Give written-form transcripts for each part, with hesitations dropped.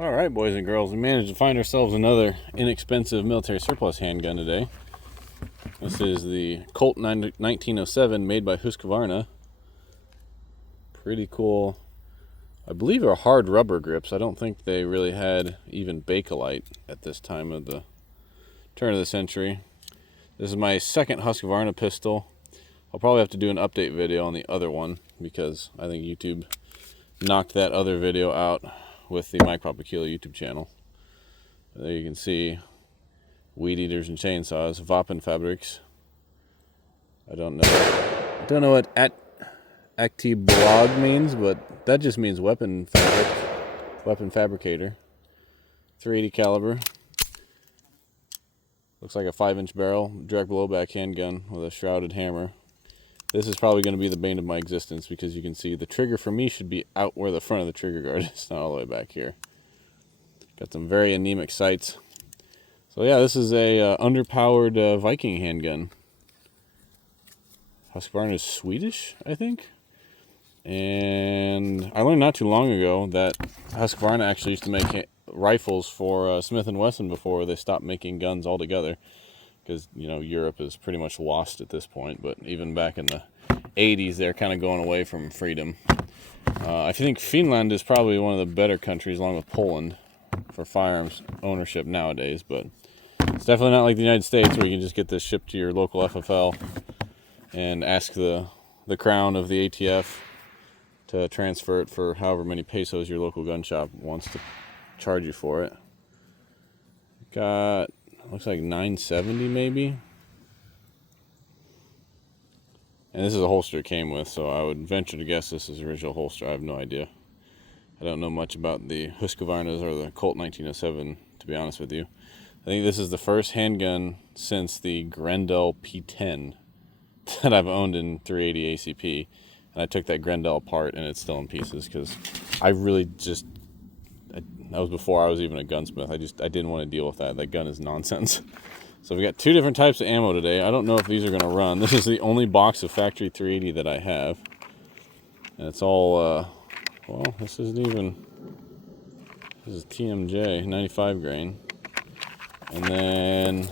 All right, boys and girls, we managed to find ourselves another inexpensive military surplus handgun today. This is the Colt 1907 made by Husqvarna. Pretty cool. I believe they're hard rubber grips. I don't think they really had even Bakelite at this time of the turn of the century. This is my second Husqvarna pistol. I'll probably have to do an update video on the other one because I think YouTube knocked that other video out with the Mike Papa Kilo YouTube channel. There you can see weed eaters and chainsaws, Vapenfabriks. I don't know what ACP blog means, but that just means weapon fabricator. 380 caliber. Looks like a 5-inch barrel, direct blowback handgun with a shrouded hammer. This is probably going to be the bane of my existence because you can see the trigger for me should be out where the front of the trigger guard is, not all the way back here. Got some very anemic sights. So yeah, this is a underpowered Viking handgun. Husqvarna is Swedish, I think. And I learned not too long ago that Husqvarna actually used to make rifles for Smith & Wesson before they stopped making guns altogether. Because, you know, Europe is pretty much lost at this point. But even back in the 80s, they're kind of going away from freedom. I think Finland is probably one of the better countries, along with Poland, for firearms ownership nowadays. But it's definitely not like the United States, where you can just get this shipped to your local FFL and ask the crown of the ATF to transfer it for however many pesos your local gun shop wants to charge you for it. Got, looks like 970 maybe. And this is a holster it came with, so I would venture to guess this is the original holster. I have no idea. I don't know much about the Husqvarnas or the Colt 1907, to be honest with you. I think this is the first handgun since the Grendel P10 that I've owned in 380 ACP. And I took that Grendel apart and it's still in pieces because I really just, that was before I was even a gunsmith. I didn't want to deal with that. That gun is nonsense. So we got two different types of ammo today. I don't know if these are going to run. This is the only box of factory 380 that I have. And it's all, well, this isn't even, this is TMJ, 95 grain. And then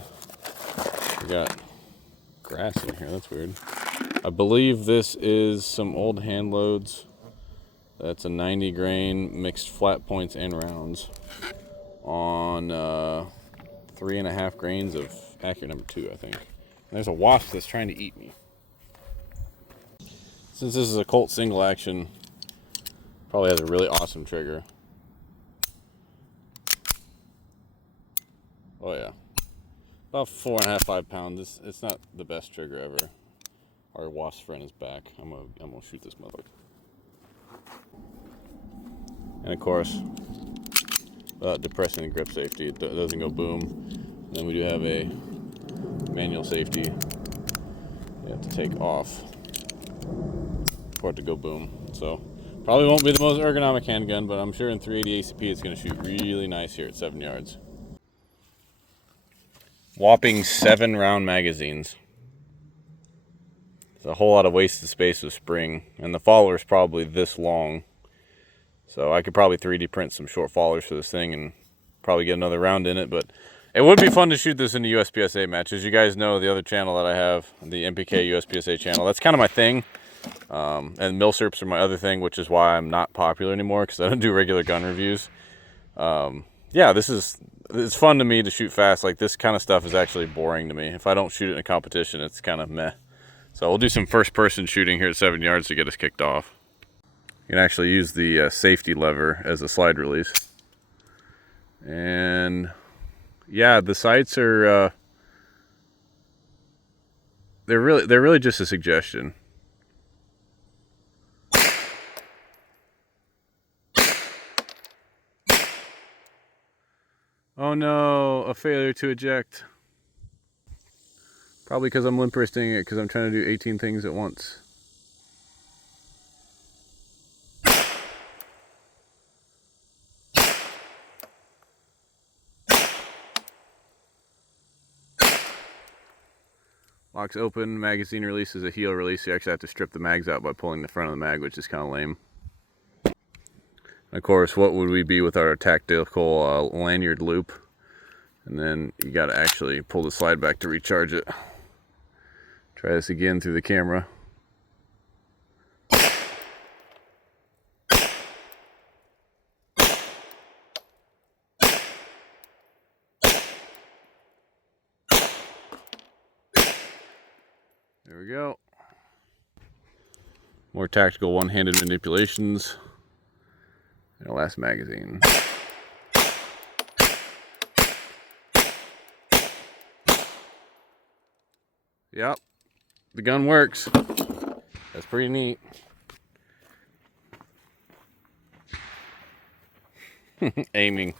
we got grass in here, that's weird. I believe this is some old hand loads. That's a 90 grain mixed flat points and rounds on 3.5 grains of accurate number 2, I think. And there's a wasp that's trying to eat me. Since this is a Colt single action, probably has a really awesome trigger. Oh yeah, about 4.5, 5 pounds. It's not the best trigger ever. Our wasp friend is back. I'm gonna shoot this motherfucker. And of course, depressing the grip safety, it doesn't go boom. And then we do have a manual safety you have to take off for it to go boom. So probably won't be the most ergonomic handgun, but I'm sure in 380 ACP it's gonna shoot really nice here at 7 yards. Whopping 7 round magazines. A whole lot of wasted space with spring, and the follower is probably this long, so I could probably 3D print some short followers for this thing and probably get another round in it. But it would be fun to shoot this in a USPSA match. As you guys know, the other channel that I have, the MPK USPSA channel, that's kind of my thing, and milsurps are my other thing, which is why I'm not popular anymore, because I don't do regular gun reviews. Yeah, it's fun to me to shoot fast. Like, this kind of stuff is actually boring to me. If I don't shoot it in a competition, it's kind of meh. So we'll do some first-person shooting here at 7 yards to get us kicked off. You can actually use the safety lever as a slide release. And yeah, the sights are they're really just a suggestion. Oh no, a failure to eject. Probably because I'm limp wristing it because I'm trying to do 18 things at once. Locks open, magazine release is a heel release. You actually have to strip the mags out by pulling the front of the mag, which is kind of lame. Of course, what would we be with our tactical lanyard loop? And then you got to actually pull the slide back to recharge it. Try this again through the camera. There we go. More tactical one-handed manipulations. And our last magazine. Yep, the gun works. That's pretty neat. Aiming.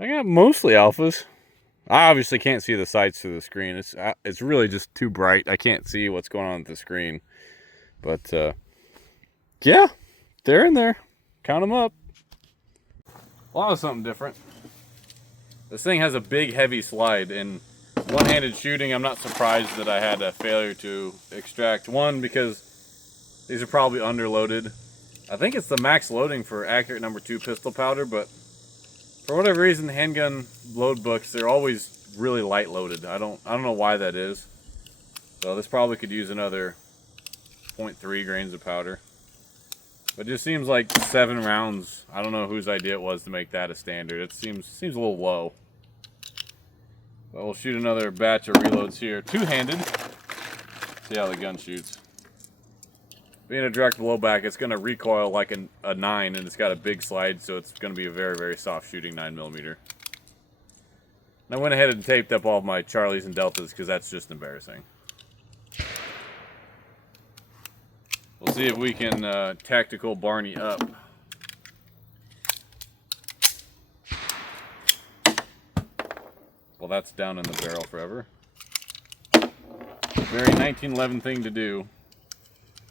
I got mostly alphas. I obviously can't see the sights through the screen. It's really just too bright. I can't see what's going on with the screen. But yeah, they're in there. Count them up. Well, that was something different. This thing has a big, heavy slide, and one-handed shooting, I'm not surprised that I had a failure to extract. One, because these are probably underloaded. I think it's the max loading for accurate #2 pistol powder, but for whatever reason, the handgun load books, they're always really light loaded. I don't know why that is. So this probably could use another 0.3 grains of powder. But it just seems like 7 rounds. I don't know whose idea it was to make that a standard. It seems a little low. But we'll shoot another batch of reloads here, two-handed. See how the gun shoots. Being a direct blowback, it's going to recoil like a 9, and it's got a big slide, so it's going to be a very, very soft shooting 9mm. And I went ahead and taped up all of my Charlies and Deltas because that's just embarrassing. We'll see if we can tactical Barney up. Well, that's down in the barrel forever. Very 1911 thing to do.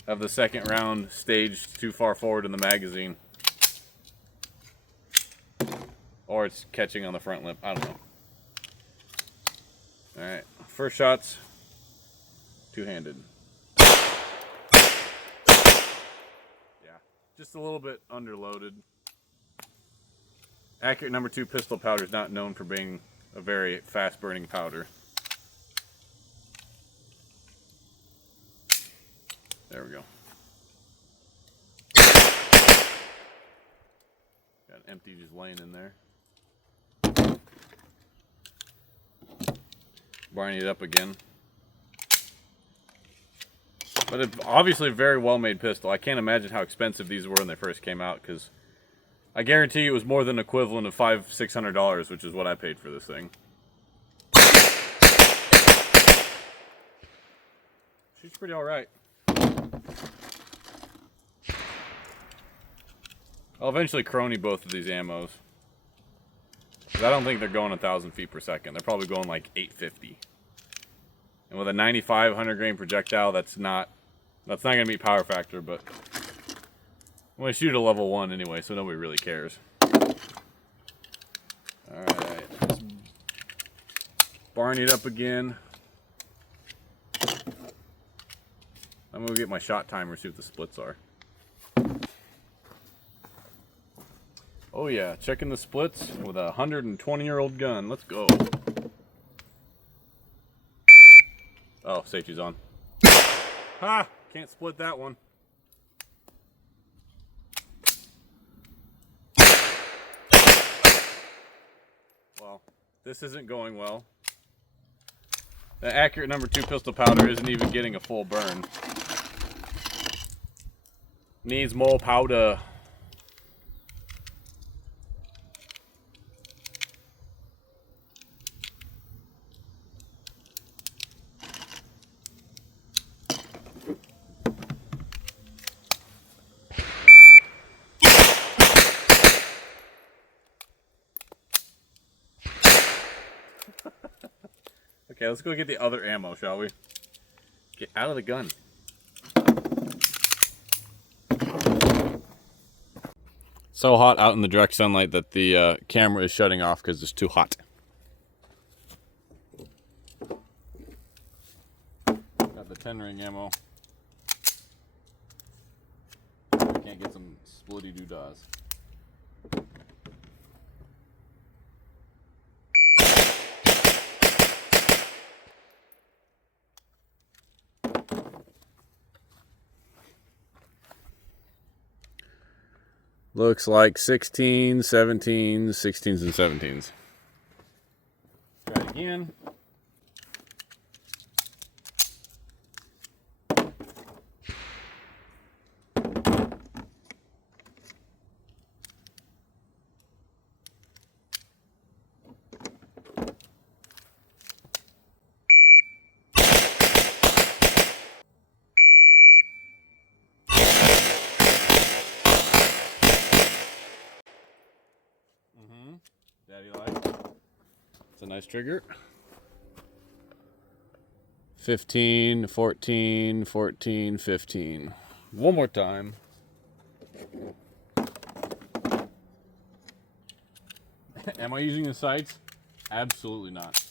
Have the second round staged too far forward in the magazine. Or it's catching on the front lip. I don't know. Alright, first shots, two-handed. Yeah, just a little bit underloaded. Accurate #2 pistol powder is not known for being a very fast-burning powder. There we go. Got an empty just laying in there. Barney it up again. But it's obviously a very well-made pistol. I can't imagine how expensive these were when they first came out, because I guarantee it was more than equivalent of $500–600, which is what I paid for this thing. Shoots pretty alright. I'll eventually Chrono both of these ammos. Because I don't think they're going 1,000 feet per second. They're probably going like 850. And with a 95 100-grain projectile, that's not going to meet power factor, but I'm going to shoot a level 1 anyway, so nobody really cares. Alright, let's Barney it up again. I'm going to get my shot timer, see what the splits are. Oh yeah, checking the splits with a 120-year-old gun. Let's go. Oh, safety's on. Ha! Can't split that one. Well, this isn't going well. The accurate #2 pistol powder isn't even getting a full burn. Needs more powder. Okay, let's go get the other ammo, shall we? Get out of the gun. So hot out in the direct sunlight that the camera is shutting off because it's too hot. Got the 10-ring ammo. I can't get some splitty doodahs. Looks like 16, 17, 16s, and 17s. Try it again. Daddy likes. It's a nice trigger. 15, 14, 14, 15. One more time. Am I using the sights? Absolutely not.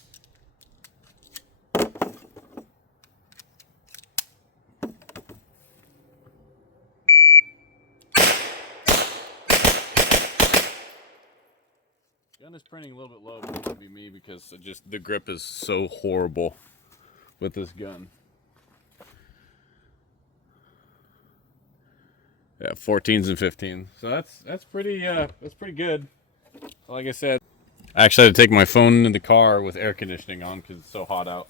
Gun is printing a little bit low, but it could be me because the grip is so horrible with this gun. Yeah, 14s and 15s. So that's pretty good. Like I said, I actually had to take my phone in the car with air conditioning on because it's so hot out.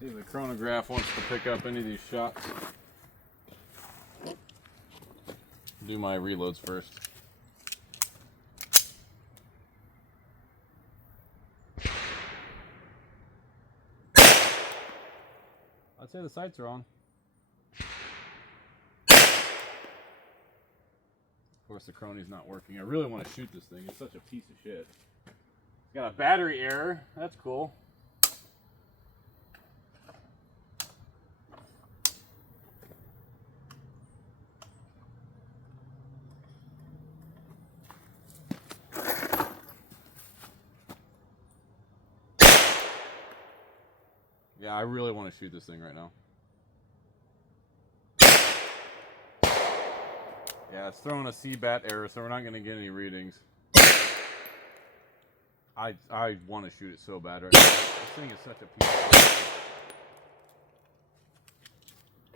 See if the chronograph wants to pick up any of these shots. Do my reloads first. I'd say the sights are on. Of course, the Chrono's not working. I really want to shoot this thing. It's such a piece of shit. It's got a battery error. That's cool. Yeah, I really want to shoot this thing right now. Yeah, it's throwing a CBAT error, so we're not going to get any readings. I want to shoot it so bad right now. This thing is such a piece of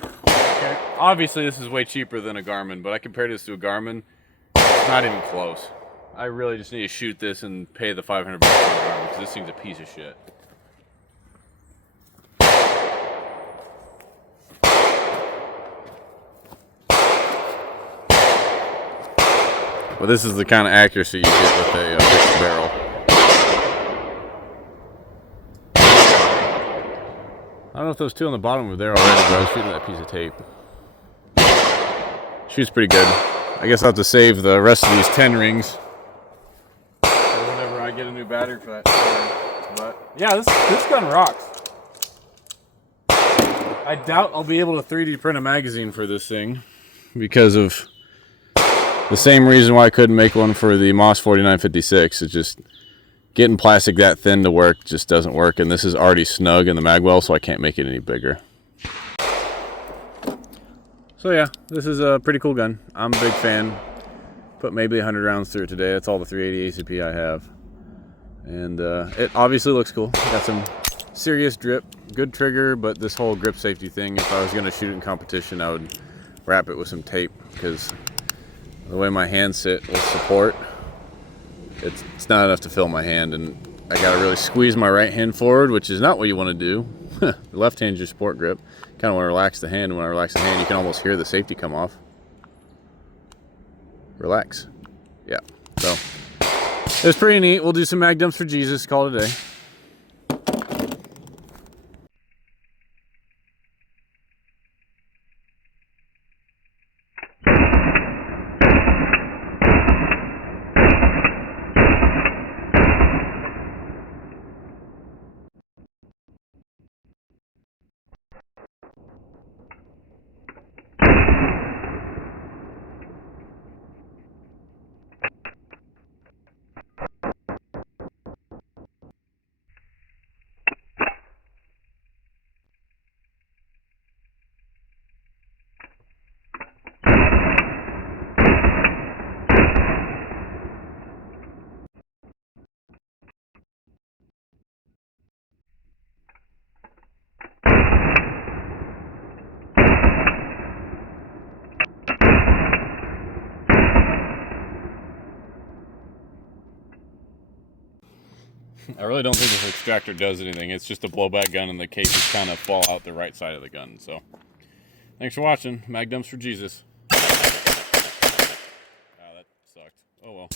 shit. Okay, obviously this is way cheaper than a Garmin, but I compared this to a Garmin. It's not even close. I really just need to shoot this and pay the $500 for a Garmin because this thing's a piece of shit. Well, this is the kind of accuracy you get with a fixed barrel. I don't know if those two on the bottom were there already, but I was shooting that piece of tape. Shoots pretty good. I guess I'll have to save the rest of these 10 rings for whenever I get a new battery for that. But yeah, this gun rocks. I doubt I'll be able to 3D print a magazine for this thing because of the same reason why I couldn't make one for the Moss 4956. It's just getting plastic that thin to work just doesn't work, and this is already snug in the magwell, so I can't make it any bigger. So yeah, this is a pretty cool gun. I'm a big fan. Put maybe 100 rounds through it today. That's all the 380 ACP I have. And it obviously looks cool. Got some serious drip, good trigger, but this whole grip safety thing, if I was gonna shoot it in competition, I would wrap it with some tape because the way my hands sit with support, it's not enough to fill my hand, and I gotta really squeeze my right hand forward, which is not what you want to do. The left hand's your support grip. Kind of want to relax the hand. When I relax the hand, you can almost hear the safety come off. Relax. Yeah. So it's pretty neat. We'll do some mag dumps for Jesus. Call it a day. I really don't think this extractor does anything. It's just a blowback gun, and the cases kind of fall out the right side of the gun. So, thanks for watching. Mag Dumps for Jesus. Ah, that sucked. Oh well.